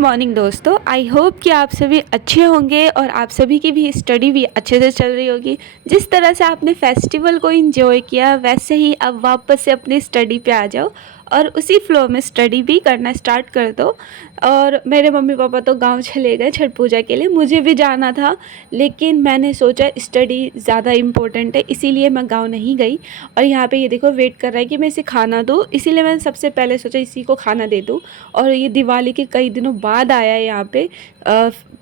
Morning दोस्तों, I hope कि आप सभी अच्छे होंगे और आप सभी की भी स्टडी भी अच्छे से चल रही होगी। जिस तरह से आपने फेस्टिवल को एंजॉय किया वैसे ही अब वापस से अपनी स्टडी पे आ जाओ और उसी फ्लो में स्टडी भी करना स्टार्ट कर दो। और मेरे मम्मी पापा तो गांव चले गए छठ पूजा के लिए, मुझे भी जाना था लेकिन मैंने सोचा स्टडी ज़्यादा इम्पोर्टेंट है, इसीलिए मैं गाँव नहीं गई। और यहाँ पे ये देखो वेट कर रहा है कि मैं इसे खाना दूँ, इसीलिए मैंने सबसे पहले सोचा इसी को खाना दे दूँ। और ये दिवाली के कई दिनों बाद आया है, यहाँ पे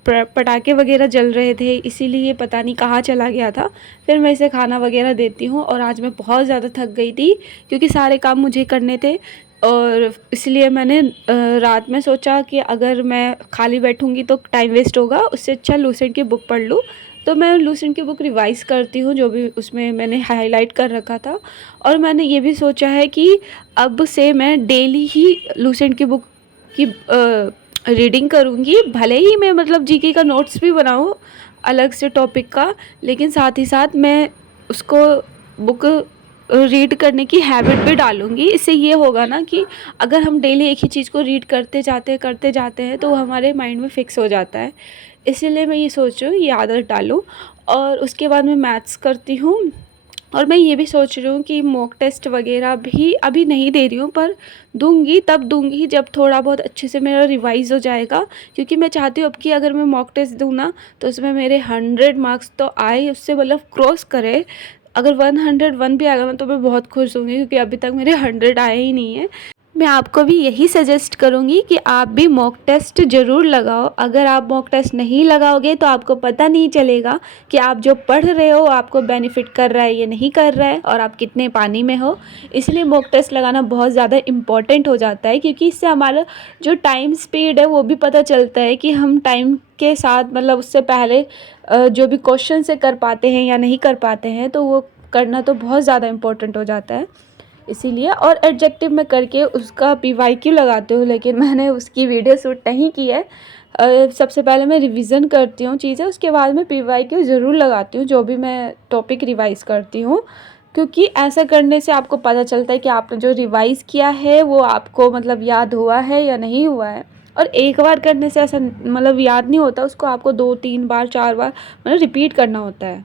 पटाखे वगैरह जल रहे थे, इसीलिए पता नहीं कहाँ चला गया था। फिर मैं इसे खाना वगैरह देती हूँ। और आज मैं बहुत ज़्यादा थक गई थी क्योंकि सारे काम मुझे करने थे और इसलिए मैंने रात में सोचा कि अगर मैं खाली बैठूँगी तो टाइम वेस्ट होगा, उससे अच्छा लूसेंट की बुक पढ़ लूँ। तो मैं लूसेंट की बुक रिवाइज़ करती हूँ, जो भी उसमें मैंने हाईलाइट कर रखा था। और मैंने ये भी सोचा है कि अब से मैं डेली ही लूसेंट की बुक की रीडिंग करूँगी। भले ही मैं मतलब जीके का नोट्स भी बनाऊँ अलग से टॉपिक का, लेकिन साथ ही साथ मैं उसको बुक रीड करने की हैबिट भी डालूँगी। इससे ये होगा ना कि अगर हम डेली एक ही चीज़ को रीड करते जाते हैं तो वो हमारे माइंड में फ़िक्स हो जाता है। इसीलिए मैं ये सोच रही हूँ ये आदत डालूँ। और उसके बाद मैं मैथ्स करती हूँ। और मैं ये भी सोच रही हूँ कि मॉक टेस्ट वगैरह भी अभी नहीं दे रही हूँ, पर दूंगी तब दूंगी जब थोड़ा बहुत अच्छे से मेरा रिवाइज़ हो जाएगा। क्योंकि मैं चाहती हूँ अब कि अगर मैं मॉक टेस्ट दूँ ना तो उसमें मेरे 100 मार्क्स तो आए, उससे मतलब क्रॉस करे। अगर 101 भी आएगा ना तो मैं बहुत खुश होंगी, क्योंकि अभी तक मेरे 100 आए ही नहीं है। मैं आपको भी यही सजेस्ट करूँगी कि आप भी मॉक टेस्ट ज़रूर लगाओ। अगर आप मॉक टेस्ट नहीं लगाओगे तो आपको पता नहीं चलेगा कि आप जो पढ़ रहे हो आपको बेनिफिट कर रहा है या नहीं कर रहा है, और आप कितने पानी में हो। इसलिए मॉक टेस्ट लगाना बहुत ज़्यादा इम्पॉर्टेंट हो जाता है, क्योंकि इससे हमारा जो टाइम स्पीड है वो भी पता चलता है कि हम टाइम के साथ मतलब उससे पहले जो भी क्वेश्चन से कर पाते हैं या नहीं कर पाते हैं, तो वो करना तो बहुत ज़्यादा इम्पोर्टेंट हो जाता है। इसीलिए और एडजेक्टिव में करके उसका पीवाईक्यू लगाती हूँ, लेकिन मैंने उसकी वीडियो शूट नहीं की है। सबसे पहले मैं रिवीजन करती हूँ चीज़ें, उसके बाद मैं पीवाईक्यू ज़रूर लगाती हूँ जो भी मैं टॉपिक रिवाइज़ करती हूँ। क्योंकि ऐसा करने से आपको पता चलता है कि आपने जो रिवाइज़ किया है वो आपको मतलब याद हुआ है या नहीं हुआ है। और एक बार करने से ऐसा मतलब याद नहीं होता, उसको आपको 2-3 बार 4 बार मतलब रिपीट करना होता है।